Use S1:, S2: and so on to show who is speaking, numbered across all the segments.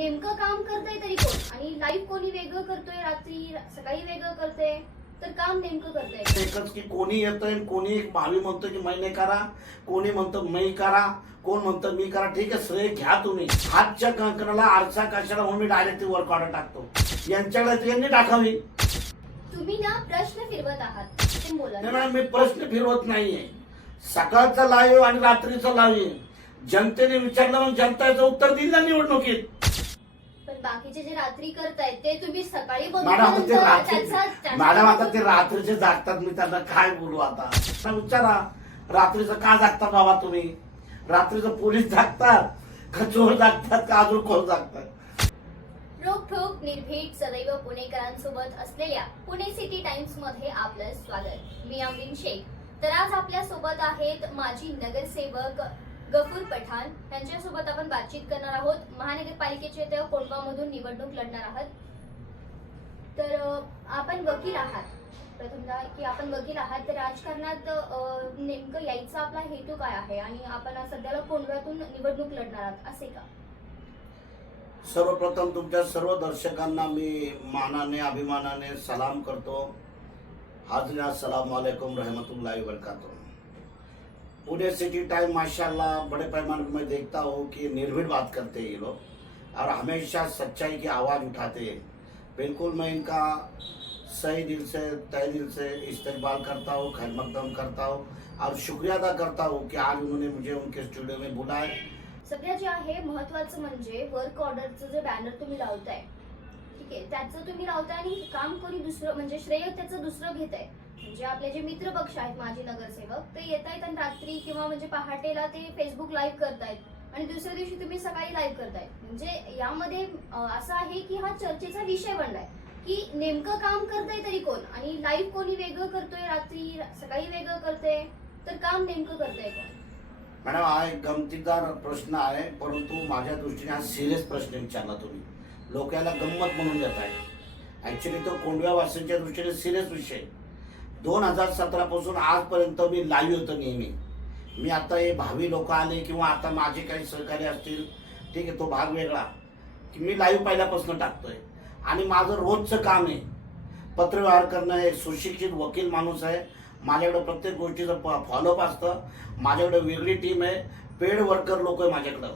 S1: नेमकं काम करतंय तरी कोण? आणि लाईव्ह कोणी वेगळं करतोय रात्री? सकाळी वेगळं करतंय? तर काम नेमकं करतंय.
S2: एकच की कोणी येतंय कोणी भावी म्हणतो की मैने करा. कोणी म्हणतं मी करा. कोण म्हणतं मी करा. ठीक आहे श्रेय घ्या तुम्ही. हातच्या कंकणाला आरसा कशाला म्हणून मी डायरेक्ट वर्क ऑर्डर टाकतो. यांच्याकडे यांनी टाकावी.
S1: तुम्ही ना प्रश्न फिरवत आहात. ते
S2: मॅडम मी प्रश्न फिरवत नाहीये. सकाळचा लाईव्ह आणि रात्रीचा लाईव्ह जनतेने विचारलं मग जनता याचं उत्तर दिलं निवडणुकीत?
S1: पण बाकीचे जे रात्री करतायत ते तुम्ही सकाळी
S2: मॅडम आता ते
S1: बघितल्यानंतर
S2: रात्री
S1: त्याचा- त्याचा-
S2: मॅडम आता ते रात्रीचे जागतात मी त्यांना काय बोलू आता? आता विचारा रात्रीचं का जागता बाबा तुम्ही? रात्रीचं पोलीस जागतात का चोर जागतात का अजून कोण जागतात?
S1: रोखोक निर्भीड सदैव पुणेकरांसोबत असलेल्या पुणे सिटी टाइम्समध्ये आपलं स्वागत. मी अमरीन शेख. तर आज आपल्यासोबत आहेत माजी नगरसेवक गफूर पठाण यांच्यासोबत आपण बातचीत करणार आहोत. महानगरपालिकेचे ते कोंडवामधून निवडणूक लढणार आहात. तर आपण वकील आहात. प्रथमदा की आपण वकील आहात तर राजकारणात नेमकं यायचा आपला हेतू काय आहे? आणि आपण सध्याला कोंडव्यातून निवडणूक लढणार आहात असे का?
S2: सर्वप्रथम तुमच्या सर्व दर्शकांना मी मानाने अभिमानाने सलाम करतो. हाजरा सलाम वालेकुम रहमतुल्लाही वबरकातुह. पुणे सिटी टाइम माशाल्लाह बड़े पैमाने पर मैं देखता हूँ कि निर्भीड बात करते हैं ये लोग और हमेशा सच्चाई की आवाज़ उठाते हैं। बिल्कुल मैं इनका सही दिल से तय दिल से इस्तेमाल करता हूँ खैर मकदम करता हूँ और शुक्रिया अदा करता हूँ कि आज उन्होंने मुझे उनके स्टूडियो में बुलाए
S1: सगळ्यात जे आहे महत्वाचं म्हणजे वर्क ऑर्डरचं जे बॅनर तुम्ही लावताय ठीक आहे? त्याचं तुम्ही लावताय आणि काम कोणी दुसरं म्हणजे श्रेय त्याचं दुसरं घेत आहे म्हणजे आपले जे मित्र पक्ष आहेत माजी नगरसेवक ते येत आहेत आणि रात्री किंवा म्हणजे पहाटेला ते फेसबुक लाईव्ह करतायत. आणि दुसऱ्या दिवशी तुम्ही सकाळी लाईव्ह करताय म्हणजे यामध्ये असं आहे की हा चर्चेचा विषय बनलाय. की नेमकं काम करतंय तरी कोण? आणि लाईव्ह कोणी वेगळं करतोय रात्री? सकाळी वेगळं करतोय? तर काम नेमकं करतंय कोण?
S2: मॅडम हा एक गमतीदार प्रश्न आहे परंतु माझ्या दृष्टीने हा सिरियस प्रश्न विचारला तुम्ही. लोक याला गंमत म्हणून देत आहे ऍक्च्युली तो कोंडव्यावासींच्या दृष्टीने सिरियस विषय दोन हजार सतरा पासून आजपर्यंत मी लाईव्ह होतो नेहमी. मी आता हे भावी लोक आले किंवा आता माझे काही सहकारी असतील ठीक आहे तो भाग वेगळा. की मी लाईव्ह पहिल्यापासून टाकतोय. आणि माझं रोजचं काम आहे. पत्रव्यवहार करणं एक सुशिक्षित वकील माणूस आहे. माझ्याकडं प्रत्येक गोष्टीचं फॉलोअप असतं. माझ्याकडं वेगळी टीम आहे. पेड वर्कर लोक आहे माझ्याकडं.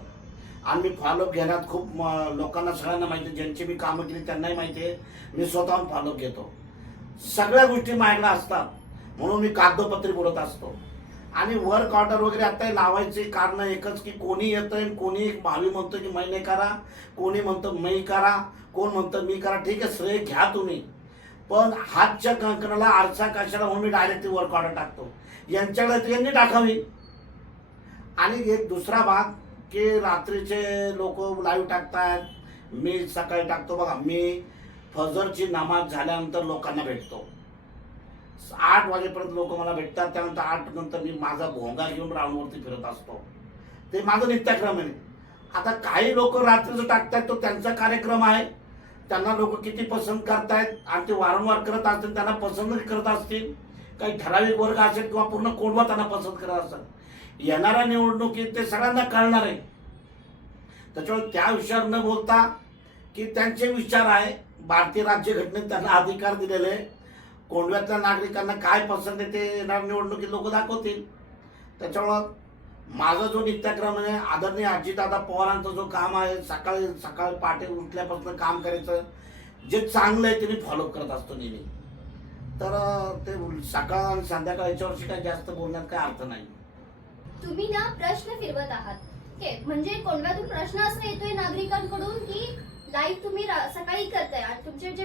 S2: आणि मी फॉलोअप घेण्यात खूप म- लोकांना सगळ्यांना माहिती आहे. ज्यांची मी कामं केली त्यांनाही माहिती आहे. मी स्वतःहून फॉलोअप घेतो. सगळ्या गोष्टी माझ्याकडे असतात. म्हणून मी कागदोपत्री बोलत असतो. आणि वर्क ऑर्डर वगैरे आता लावायची लावायचे कारण एकच की कोणी येतंय कोणी भावी म्हणतो की मैने करा कोणी म्हणतं मी करा कोण म्हणतं मी करा ठीक आहे श्रेय घ्या तुम्ही. पण हातच्या कंकणाला आरसा कशाला म्हणून मी डायरेक्ट वर्क ऑर्डर टाकतो. यांच्याकडे यांनी टाकावी. आणि एक दुसरा भाग की रात्रीचे लोक लाईव्ह टाकतात. मी सकाळी टाकतो बघा मी फजरची नमाज झाल्यानंतर लोकांना भेटतो. आठ वाजेपर्यंत लोक मला भेटतात त्यानंतर आठ नंतर मी माझा भोंगा घेऊन राऊंडवरती फिरत असतो. ते माझं नित्यक्रम आहे. आता काही लोक रात्रीचं टाकतायत तो त्यांचा कार्यक्रम आहे. त्यांना लोक किती पसंत करतायत आणि ते वारंवार करत असतील त्यांना पसंत करत असतील. काही ठराविक वर्ग असेल किंवा पूर्ण कोंडवा त्यांना पसंत करत असतात. येणाऱ्या निवडणुकीत ते सगळ्यांना कळणार आहे. त्याच्यामुळे त्या विषयावर न बोलता की त्यांचे विचार आहे भारतीय राज्यघटनेत त्यांना अधिकार दिलेले आहे. कोंडव्यातल्या नागरिकांना काय पसंत आहे ते येणार निवडणुकीत लोक दाखवतील. त्याच्यामुळं माझा जो नित्यक्रम आहे आदरणीय अजितदादा पवारांचं जो काम आहे सकाळी सकाळी पहाटे उठल्यापासून काम करायचं जे चांगलं आहे ते मी फॉलो करत असतो नेहमी. तर ते सकाळ आणि संध्याकाळ याच्यावरची काही जास्त बोलण्यात काय अर्थ नाही.
S1: तुम्ही ना प्रश्न फिरवत आहात. म्हणजे कोणत्यातून प्रश्न असं येतोय नागरिकांकडून की लाईव्ह तुम्ही रा- सकाळी करताय आणि तुमचे जे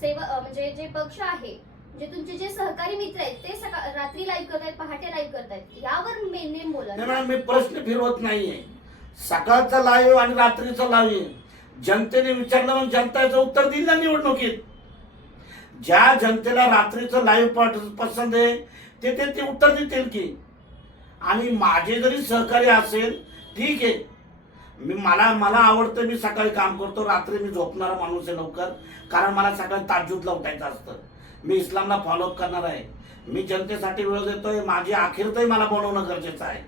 S1: सेवा म्हणजे जे पक्ष आहे म्हणजे तुमचे जे सहकारी मित्र आहेत ते सकाळ रात्री लाईव्ह करतायत पहाटे लाईव्ह करतायत. यावर मे- नेम बोला.
S2: नाही मॅडम मी प्रश्न फिरवत नाहीये. सकाळचा लाईव्ह आणि रात्रीचा लाईव्ह जनतेने विचारलं मग जनता याचं उत्तर दिलं ना निवडणुकीत. ज्या जनतेला रात्रीचं लाईव्ह पसंत आहे ते ते ते उत्तर देतील की. आणि माझे जरी सहकारी असेल ठीक आहे. मी मला मला आवडतं मी सकाळी काम करतो रात्री मी झोपणारा माणूस आहे लवकर. कारण मला सकाळी ताज्जुदला उठायचं असतं. मी इस्लामला फॉलोअप करणार आहे. मी जनतेसाठी वेळ देतोय माझी अखेरतही मला बनवणं गरजेचं आहे.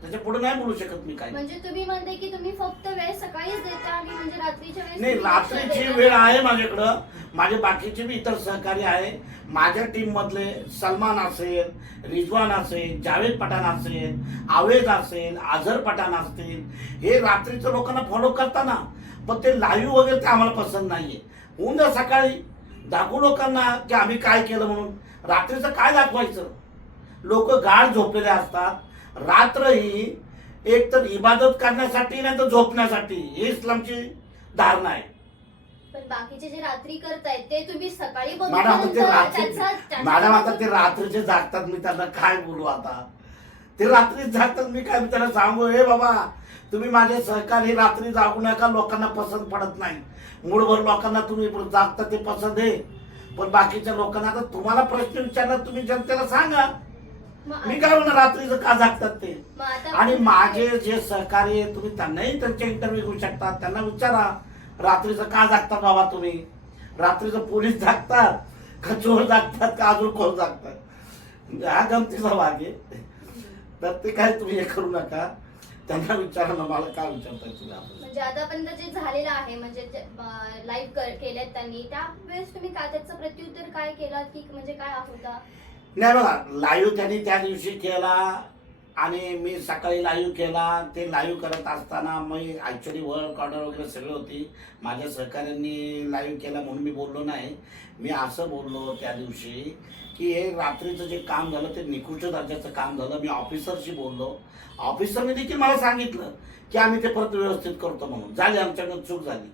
S2: त्याच्या पुढे नाही बोलू शकत मी काय
S1: म्हणजे तुम्ही म्हणते की तुम्ही फक्त वेळ सकाळीच देता रात्रीच्या वेळेस
S2: नाही रात्रीची वेळ. आहे माझ्याकडं. माझे बाकीचे बी इतर सहकारी आहे. माझ्या टीम मधले सलमान असेल रिजवान असेल जावेद पठाण असेल आवेद असेल आझर पठाण असतील हे रात्रीचं लोकांना फॉलो करताना पण ते लाईव्ह वगैरे ते आम्हाला पसंत नाहीये. होऊन द्या सकाळी. दाखवू लोकांना की आम्ही काय केलं म्हणून. रात्रीचं काय दाखवायचं? लोक गाढ झोपलेले असतात. रात्र ही एक तर इबादत करण्यासाठी नाही तर झोपण्यासाठी. ही इस्लामची धारणा आहे.
S1: पण बाकीचे जे रात्री करतायत ते तुम्ही सकाळी
S2: मॅडम आता ते
S1: बघितल्यानंतर
S2: रात्री
S1: त्याचा- त्याचा-
S2: मॅडम आता ते रात्रीचे जागतात मी त्यांना काय बोलू आता? ते रात्रीच जागतात मी काय मी त्यांना सांगू हे बाबा तुम्ही माझे सहकारी रात्री जागू नका लोकांना पसंत पडत नाही. मूळभर लोकांना तुम्ही जागता ते पसंत आहे. पण बाकीच्या लोकांना आता तुम्हाला प्रश्न विचारला तुम्ही जनतेला सांगा.
S1: मग
S2: मी काय म्हणणार रात्रीचं का जागतात ते?
S1: मग आता
S2: आणि माझे जे सहकारी आहे तुम्ही त्यांनाही त्यांचे इंटरव्ह्यू घेऊ शकता त्यांना विचारा. रात्रीचं का जागता बाबा तुम्ही? रात्रीचं पोलीस जागतात? का चोर जागतात? का अजून कोण जागतात? हा गमतीचा भाग आहे. तर ते काय तुम्ही हे करू नका. त्यांना विचारा ना मला काय विचारताय तुला
S1: म्हणजे आतापर्यंत जे झालेलं आहे म्हणजे लाईव्ह केल्यात त्यांनी त्यावेळेस तुम्ही काय त्याचं प्रत्युत्तर काय केलं? की म्हणजे काय होता?
S2: नाही बघा लाईव्ह त्यांनी त्या दिवशी केला. आणि मी सकाळी लाईव्ह केला. ते लाईव्ह करत असताना मी ॲक्च्युली वर्क ऑर्डर वगैरे सगळी होती. माझ्या सहकाऱ्यांनी लाईव्ह केला म्हणून मी बोललो नाही. मी असं बोललो त्या दिवशी की हे रात्रीचं जे काम झालं ते निकृष्ट दर्जाचं काम झालं. मी ऑफिसरशी बोललो. ऑफिसरने देखील मला सांगितलं की आम्ही ते परत व्यवस्थित करतो म्हणून. झाली आमच्याकडं चूक झाली.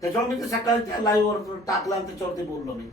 S2: त्याच्यावर मी ते सकाळी त्या लाईव्हवर टाकलं आणि त्याच्यावरती बोललो मी.